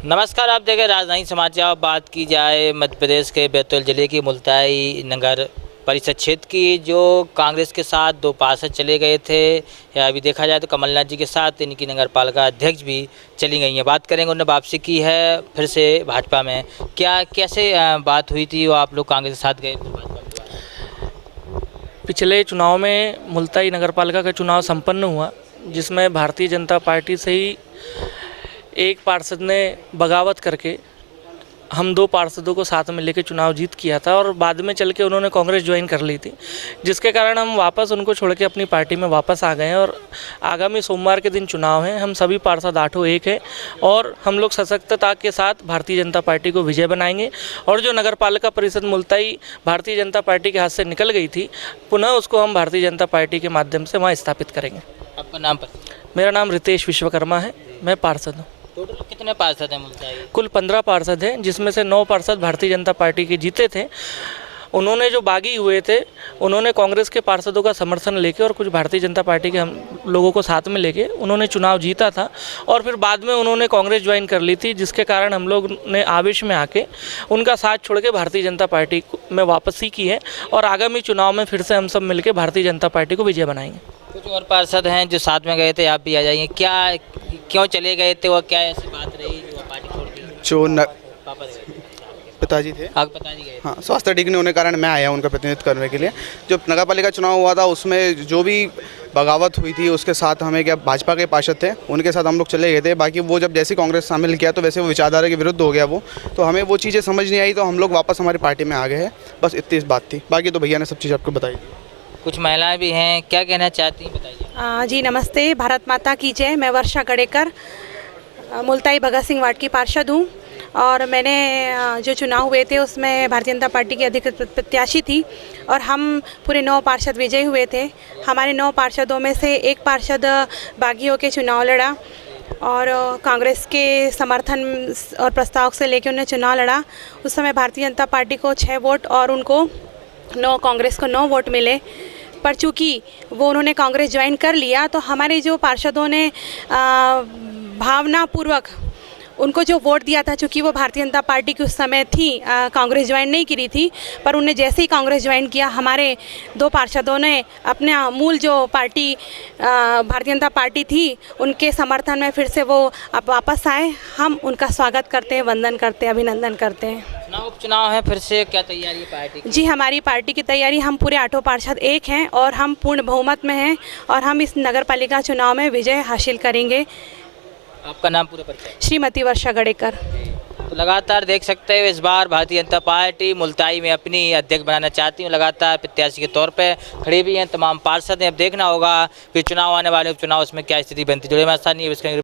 नमस्कार, आप देखें राजधानी समाचार। बात की जाए मध्य प्रदेश के बैतूल जिले की मुल्ताई नगर परिषद क्षेत्र की, जो कांग्रेस के साथ दो पार्षद चले गए थे, या अभी देखा जाए तो कमलनाथ जी के साथ इनकी नगर पालिका अध्यक्ष भी चली गई हैं। बात करेंगे, उन्होंने वापसी की है फिर से भाजपा में। क्या कैसे बात हुई थी, वो आप लोग कांग्रेस के साथ गए फिर भाजपा में दोबारा? पिछले चुनाव में मुल्ताई नगर पालिका का चुनाव संपन्न हुआ, जिसमें भारतीय जनता पार्टी से ही एक पार्षद ने बगावत करके हम दो पार्षदों को साथ में लेकर चुनाव जीत किया था, और बाद में चल के उन्होंने कांग्रेस ज्वाइन कर ली थी, जिसके कारण हम वापस उनको छोड़ के अपनी पार्टी में वापस आ गए हैं। और आगामी सोमवार के दिन चुनाव है। हम सभी पार्षद आठों एक हैं और हम लोग सशक्तता के साथ भारतीय जनता पार्टी को विजय बनाएंगे। और जो नगर पालिका परिषद मुल्ताई भारतीय जनता पार्टी के हाथ से निकल गई थी, पुनः उसको हम भारतीय जनता पार्टी के माध्यम से वहाँ स्थापित करेंगे। आपका नाम पर? मेरा नाम रितेश विश्वकर्मा है, मैं पार्षद हूँ। टोटल कितने पार्षद हैं मुल्ताई? कुल 15 पार्षद हैं, जिसमें से 9 पार्षद भारतीय जनता पार्टी के जीते थे। उन्होंने जो बागी हुए थे, उन्होंने कांग्रेस के पार्षदों का समर्थन लेके और कुछ भारतीय जनता पार्टी के हम लोगों को साथ में लेके उन्होंने चुनाव जीता था, और फिर बाद में उन्होंने कांग्रेस ज्वाइन कर ली थी, जिसके कारण हम लोग ने आवेश में आके उनका साथ छोड़ के भारतीय जनता पार्टी में वापसी की है। और आगामी चुनाव में फिर से हम सब मिलकर भारतीय जनता पार्टी को विजय बनाएंगे। कुछ और पार्षद हैं जो साथ में गए थे, आप भी आ जाइए। क्या क्यों चले गए थे, और क्या ऐसी बात रही जो पार्टी छोड़ दी? पापा गए, पिताजी थे। आप पिताजी गए? हाँ, स्वास्थ्य ठीक नहीं होने के कारण मैं आया उनका प्रतिनिधित्व करने के लिए। जो नगर पालिका चुनाव हुआ था उसमें जो भी बगावत हुई थी, उसके साथ हमें क्या भाजपा के पार्षद थे, उनके साथ हम लोग चले गए थे। बाकी वो जब जैसे कांग्रेस शामिल किया तो वैसे वो विचारधारा के विरुद्ध हो गया वो, तो हमें वो चीज़ें समझ नहीं आई, तो हम लोग वापस हमारी पार्टी में आ गए हैं। बस इतनी बात थी, बाकी तो भैया ने सब चीज़ आपको बताई। कुछ महिलाएं भी हैं, क्या कहना चाहती हैं, बताइए। जी नमस्ते, भारत माता की जय। मैं वर्षा गड़ेकर, मुल्ताई भगत सिंह वार्ड की पार्षद हूँ, और मैंने जो चुनाव हुए थे उसमें भारतीय जनता पार्टी की अधिकृत प्रत्याशी थी, और हम पूरे 9 पार्षद विजयी हुए थे। हमारे 9 पार्षदों में से एक पार्षद बागी होकर चुनाव लड़ा, और कांग्रेस के समर्थन और प्रस्ताव से लेकर उन्हें चुनाव लड़ा। उस समय भारतीय जनता पार्टी को 6 वोट और उनको 9 कांग्रेस को 9 वोट मिले। पर चूँकि वो उन्होंने कांग्रेस ज्वाइन कर लिया, तो हमारे जो पार्षदों ने भावनापूर्वक उनको जो वोट दिया था, चूँकि वो भारतीय जनता पार्टी की उस समय थी, कांग्रेस ज्वाइन नहीं करी थी, पर उन्हें जैसे ही कांग्रेस ज्वाइन किया, हमारे 2 पार्षदों ने अपने मूल जो पार्टी भारतीय जनता पार्टी थी उनके समर्थन में फिर से वो अब वापस आए। हम उनका स्वागत करते हैं, वंदन करते हैं, अभिनंदन करते हैं। उपचुनाव है, फिर से क्या तैयारी है पार्टी की? जी, हमारी पार्टी की तैयारी, हम पूरे 8 पार्षद एक हैं और हम पूर्ण बहुमत में हैं, और हम इस नगर पालिका चुनाव में विजय हासिल करेंगे। आपका नाम पूरा परिचय? श्रीमती वर्षा गड़ेकर। तो लगातार देख सकते हो, इस बार भारतीय जनता पार्टी मुल्ताई में अपनी अध्यक्ष बनाना चाहती हूँ। लगातार प्रत्याशी के तौर पे खड़े भी हैं तमाम पार्षद हैं। अब देखना होगा कि चुनाव आने वाले उपचुनाव उसमें क्या स्थिति बनती है। जुड़े हमारे साथ नहीं है।